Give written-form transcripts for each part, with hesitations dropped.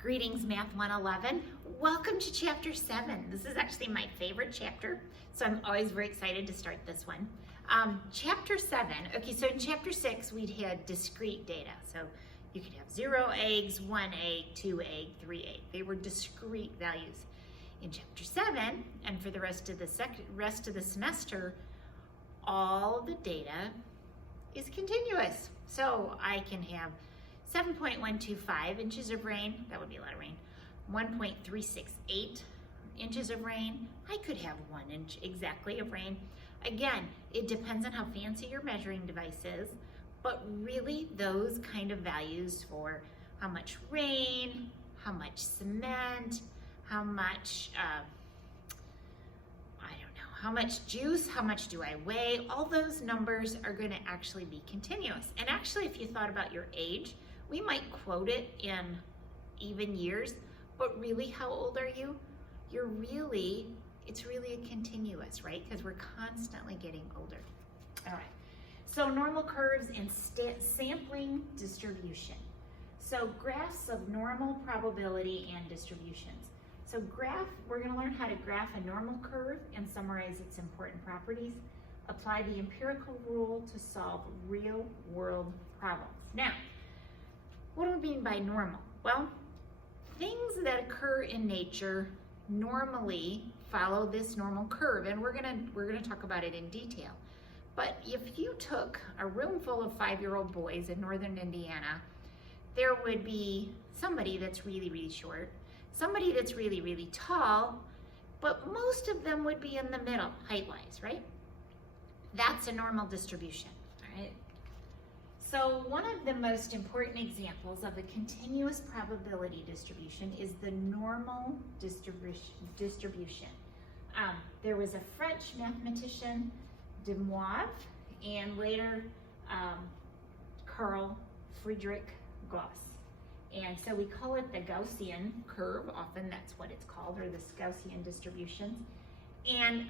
Greetings, Math 111. Welcome to Chapter 7. This is actually my favorite chapter, so I'm always very excited to start this one. Chapter 7, okay, so in Chapter 6, we'd had discrete data. So you could have 0 eggs, 1 egg, 2 egg, 3 egg. They were discrete values. In Chapter 7, and for the rest of the semester, all the data is continuous. So I can have 7.125 inches of rain, that would be a lot of rain, 1.368 inches of rain, I could have 1 inch exactly of rain. Again, it depends on how fancy your measuring device is, but really those kind of values for how much rain, how much cement, how much, how much juice, how much do I weigh, all those numbers are going to actually be continuous. And actually, if you thought about your age, we might quote it in even years, but really, how old are you? It's really a continuous, right? Because we're constantly getting older. All right, so normal curves and sampling distribution. So graphs of normal, probability, and distributions. So we're going to learn how to graph a normal curve and summarize its important properties. Apply the empirical rule to solve real-world problems. Now, what do we mean by normal? Well, things that occur in nature normally follow this normal curve, and we're gonna talk about it in detail. But if you took a room full of 5-year-old boys in northern Indiana, there would be somebody that's really, really short, somebody that's really, really tall, but most of them would be in the middle, height-wise, right? That's a normal distribution, all right? So one of the most important examples of a continuous probability distribution is the normal distribution. There was a French mathematician, de Moivre, and later Carl Friedrich Gauss. And so we call it the Gaussian curve, often that's what it's called, or the Gaussian distributions. And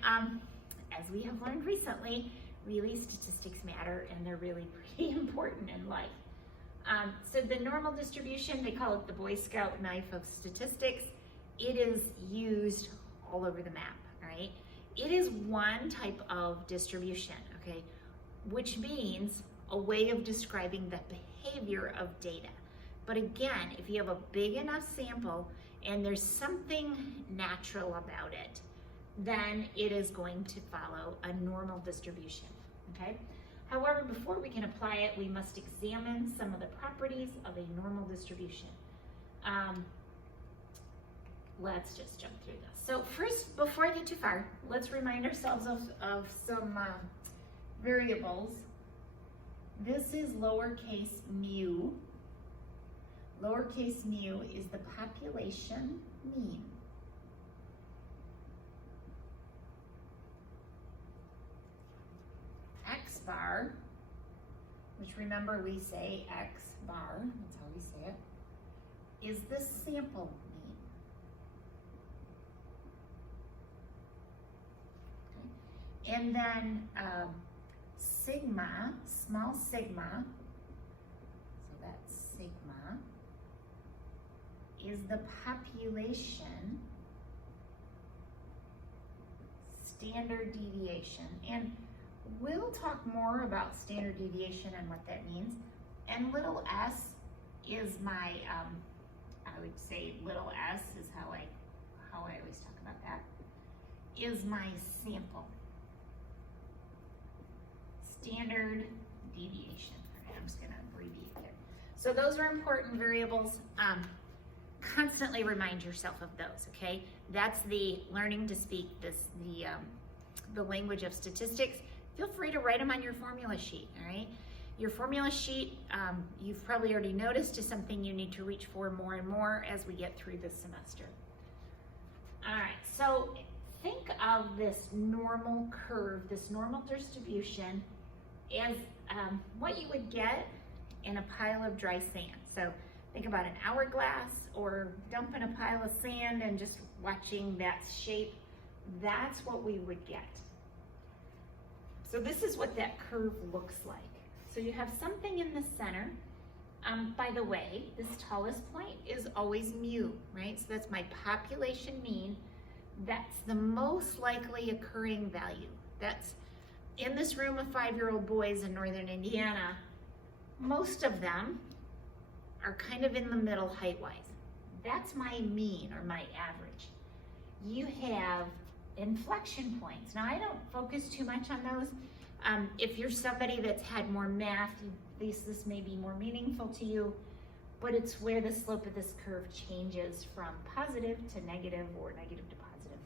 as we have learned recently, really statistics matter and they're really pretty important in life. So the normal distribution, they call it the Boy Scout knife of statistics. It is used all over the map, all right? It is one type of distribution, okay? Which means a way of describing the behavior of data. But again, if you have a big enough sample and there's something natural about it, then it is going to follow a normal distribution, okay? However, before we can apply it, we must examine some of the properties of a normal distribution. Let's just jump through this. So first, before I get too far, let's remind ourselves of some variables. This is lowercase mu. Lowercase mu is the population mean. X bar, which remember we say X bar, that's how we say it, is the sample mean. Okay. And then sigma, small sigma, so that's sigma, is the population standard deviation. And we'll talk more about standard deviation and what that means. And little s is my, I would say little s is how I always talk about that, is my sample. Standard deviation. All right, I'm just gonna abbreviate there. So those are important variables. Constantly remind yourself of those, okay? That's the learning to speak the language of statistics. Feel free to write them on your formula sheet, all right? Your formula sheet, you've probably already noticed, is something you need to reach for more and more as we get through this semester. All right, so think of this normal curve, this normal distribution, as what you would get in a pile of dry sand. So think about an hourglass or dumping a pile of sand and just watching that shape. That's what we would get. So this is what that curve looks like. So you have something in the center By the way, this tallest point is always mu, right? So that's my population mean. That's the most likely occurring value. That's in this room of 5-year-old boys in northern Indiana. Most of them are kind of in the middle height-wise. That's my mean or my average. You have inflection points. Now I don't focus too much on those. If you're somebody that's had more math, at least this may be more meaningful to you, but it's where the slope of this curve changes from positive to negative or negative to positive.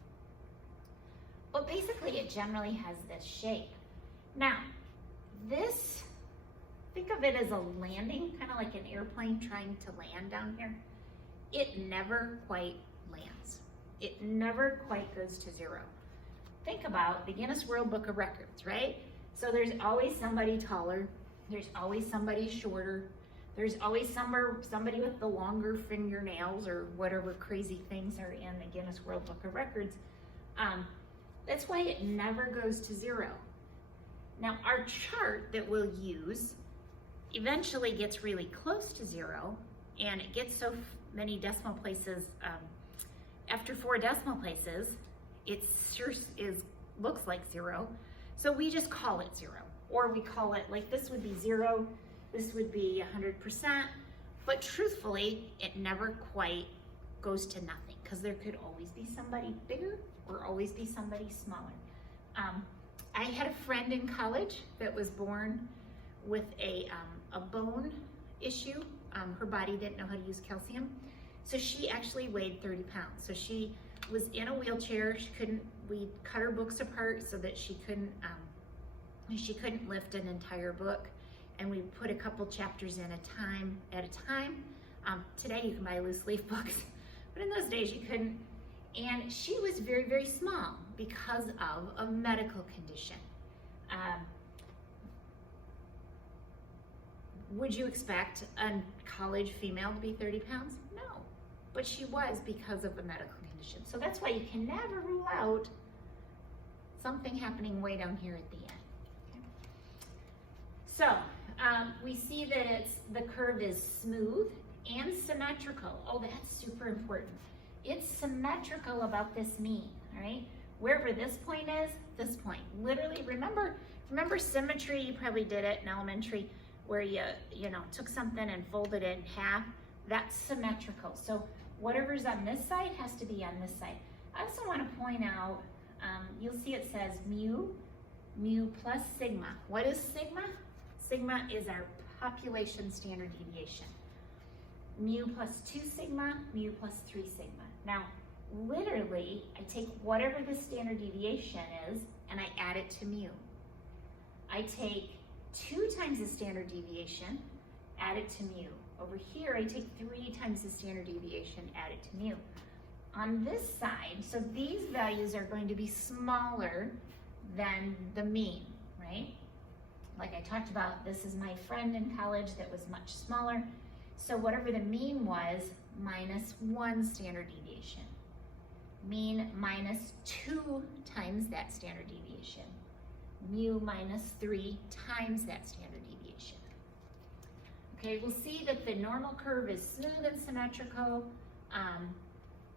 But basically it generally has this shape. Now, this, think of it as a landing, kind of like an airplane trying to land down here. It never quite lands. It never quite goes to zero. Think about the Guinness World Book of Records, right? So there's always somebody taller, there's always somebody shorter, there's always somebody with the longer fingernails or whatever crazy things are in the Guinness World Book of Records. That's why it never goes to zero. Now our chart that we'll use eventually gets really close to zero, and it gets so many decimal places, after 4 decimal places, it sure looks like zero. So we just call it zero, or we call it, like this would be 0, this would be 100%, but truthfully, it never quite goes to nothing because there could always be somebody bigger or always be somebody smaller. I had a friend in college that was born with a bone issue. Her body didn't know how to use calcium. So she actually weighed 30 pounds. So she was in a wheelchair. We cut her books apart so that she couldn't lift an entire book. And we put a couple chapters in at a time. Today you can buy loose leaf books, but in those days you couldn't. And she was very, very small because of a medical condition. Would you expect a college female to be 30 pounds? No, but she was because of a medical condition. So that's why you can never rule out something happening way down here at the end. Okay. So we see that the curve is smooth and symmetrical. Oh, that's super important. It's symmetrical about this mean, all right? Wherever this point is, this point. Literally, remember symmetry? You probably did it in elementary, where you took something and folded it in half. That's symmetrical. So whatever's on this side has to be on this side. I also want to point out, you'll see it says mu plus sigma. What is sigma? Sigma is our population standard deviation. Mu plus 2 sigma, mu plus 3 sigma. Now, literally, I take whatever the standard deviation is and I add it to mu. I take 2 times the standard deviation, add it to mu. Over here, I take 3 times the standard deviation, add it to mu. On this side, so these values are going to be smaller than the mean, right? Like I talked about, this is my friend in college that was much smaller. So whatever the mean was, minus 1 standard deviation. Mean minus 2 times that standard deviation. Mu minus 3 times that standard deviation. Okay, we'll see that the normal curve is smooth and symmetrical.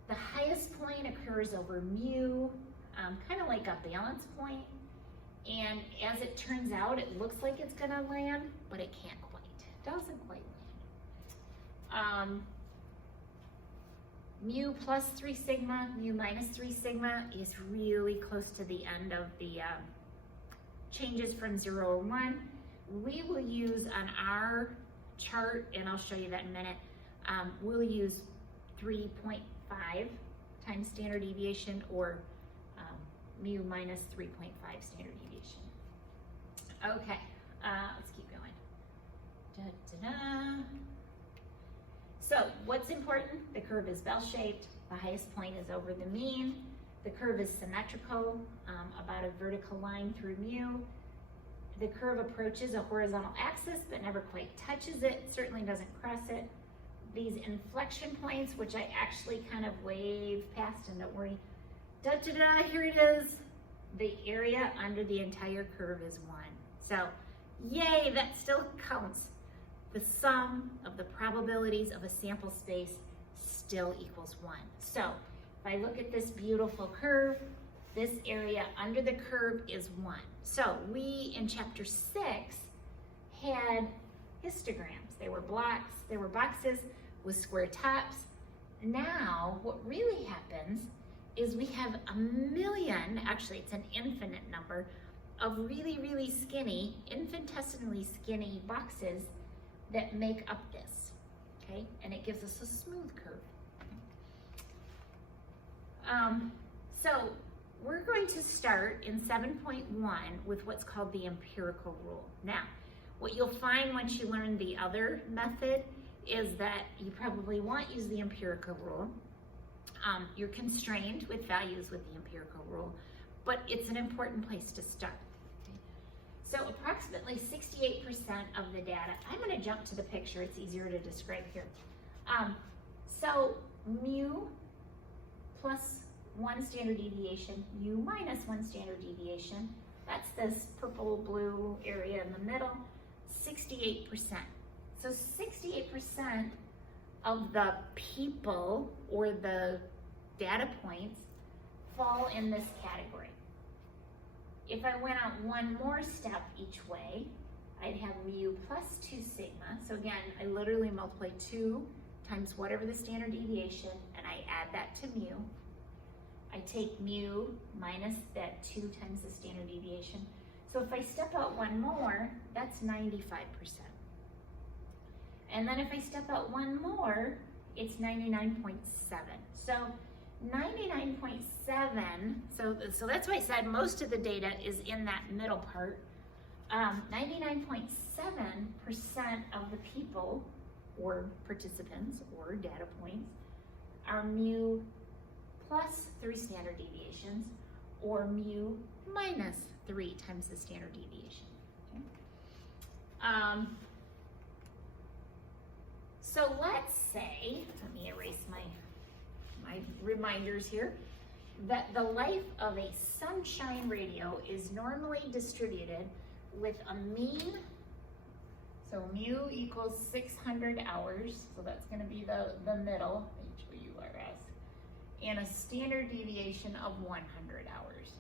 The highest point occurs over mu, kind of like a balance point. And as it turns out, it looks like it's gonna land, but it can't quite. It doesn't quite land. Mu plus 3 sigma, mu minus 3 sigma is really close to the end of the changes from 0 or 1. We will use on our chart, and I'll show you that in a minute, we'll use 3.5 times standard deviation or mu minus 3.5 standard deviation. Okay, let's keep going. Da-da-da. So what's important? The curve is bell-shaped. The highest point is over the mean. The curve is symmetrical, about a vertical line through mu. The curve approaches a horizontal axis but never quite touches it, certainly doesn't cross it. These inflection points, which I actually kind of wave past, and don't worry. Da-da-da, here it is. The area under the entire curve is 1. So, yay, that still counts. the sum of the probabilities of a sample space still equals 1. So if I look at this beautiful curve, this area under the curve is 1. So we, in chapter 6, had histograms. They were blocks, they were boxes with square tops. Now, what really happens is we have a million, actually it's an infinite number, of really, really skinny, infinitesimally skinny boxes that make up this, okay? And it gives us a smooth curve. So we're going to start in 7.1 with what's called the empirical rule. Now, what you'll find once you learn the other method is that you probably won't use the empirical rule. You're constrained with values with the empirical rule, but it's an important place to start. So approximately 68% of the data, I'm going to jump to the picture, it's easier to describe here. So mu plus 1 standard deviation, mu minus 1 standard deviation, that's this purple blue area in the middle, 68%. So 68% of the people or the data points fall in this category. If I went out one more step each way, I'd have mu plus 2 sigma. So again, I literally multiply 2 times whatever the standard deviation, and I add that to mu. I take mu minus that 2 times the standard deviation. So if I step out one more, that's 95%. And then if I step out one more, it's 99.7. So 99.7, so that's why I said most of the data is in that middle part. 99.7% of the people, or participants, or data points, are mu plus 3 standard deviations, or mu minus 3 times the standard deviation. Okay? So let's say, let me erase my reminders here, that the life of a sunshine radio is normally distributed with a mean, so mu equals 600 hours, so that's going to be the middle, HOURS, and a standard deviation of 100 hours.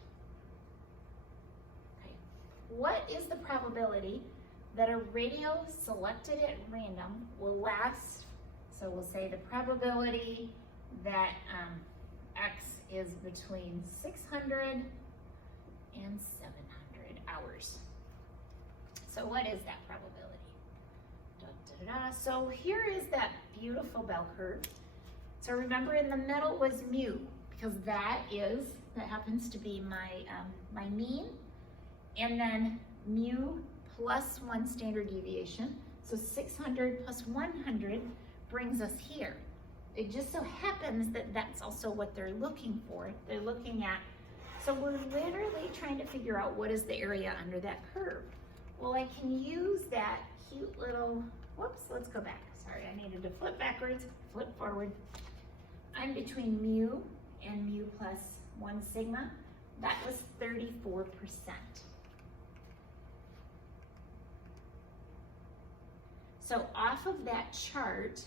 Okay. What is the probability that a radio selected at random will last, so we'll say the probability that X is between 600 and 700 hours. So what is that probability? Da, da, da, da. So here is that beautiful bell curve. So remember in the middle was mu, because that happens to be my mean, and then mu plus 1 standard deviation. So 600 plus 100 brings us here. It just so happens that that's also what they're looking for. They're looking at, so we're literally trying to figure out what is the area under that curve. Well, I can use that cute little, whoops, let's go back. Sorry, I needed to flip backwards, flip forward. I'm between mu and mu plus 1 sigma. That was 34%. So off of that chart,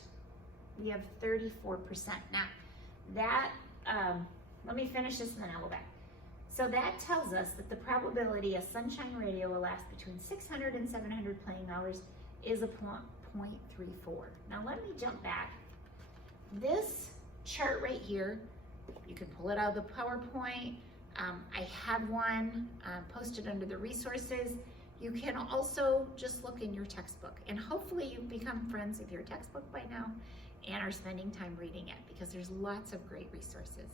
we have 34%. Now, that, let me finish this and then I'll go back. So that tells us that the probability a sunshine radio will last between 600 and 700 playing hours is a 0.34. Now let me jump back. This chart right here, you can pull it out of the PowerPoint. I have one posted under the resources. You can also just look in your textbook, and hopefully you've become friends with your textbook by now and are spending time reading it, because there's lots of great resources.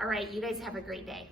All right, you guys have a great day.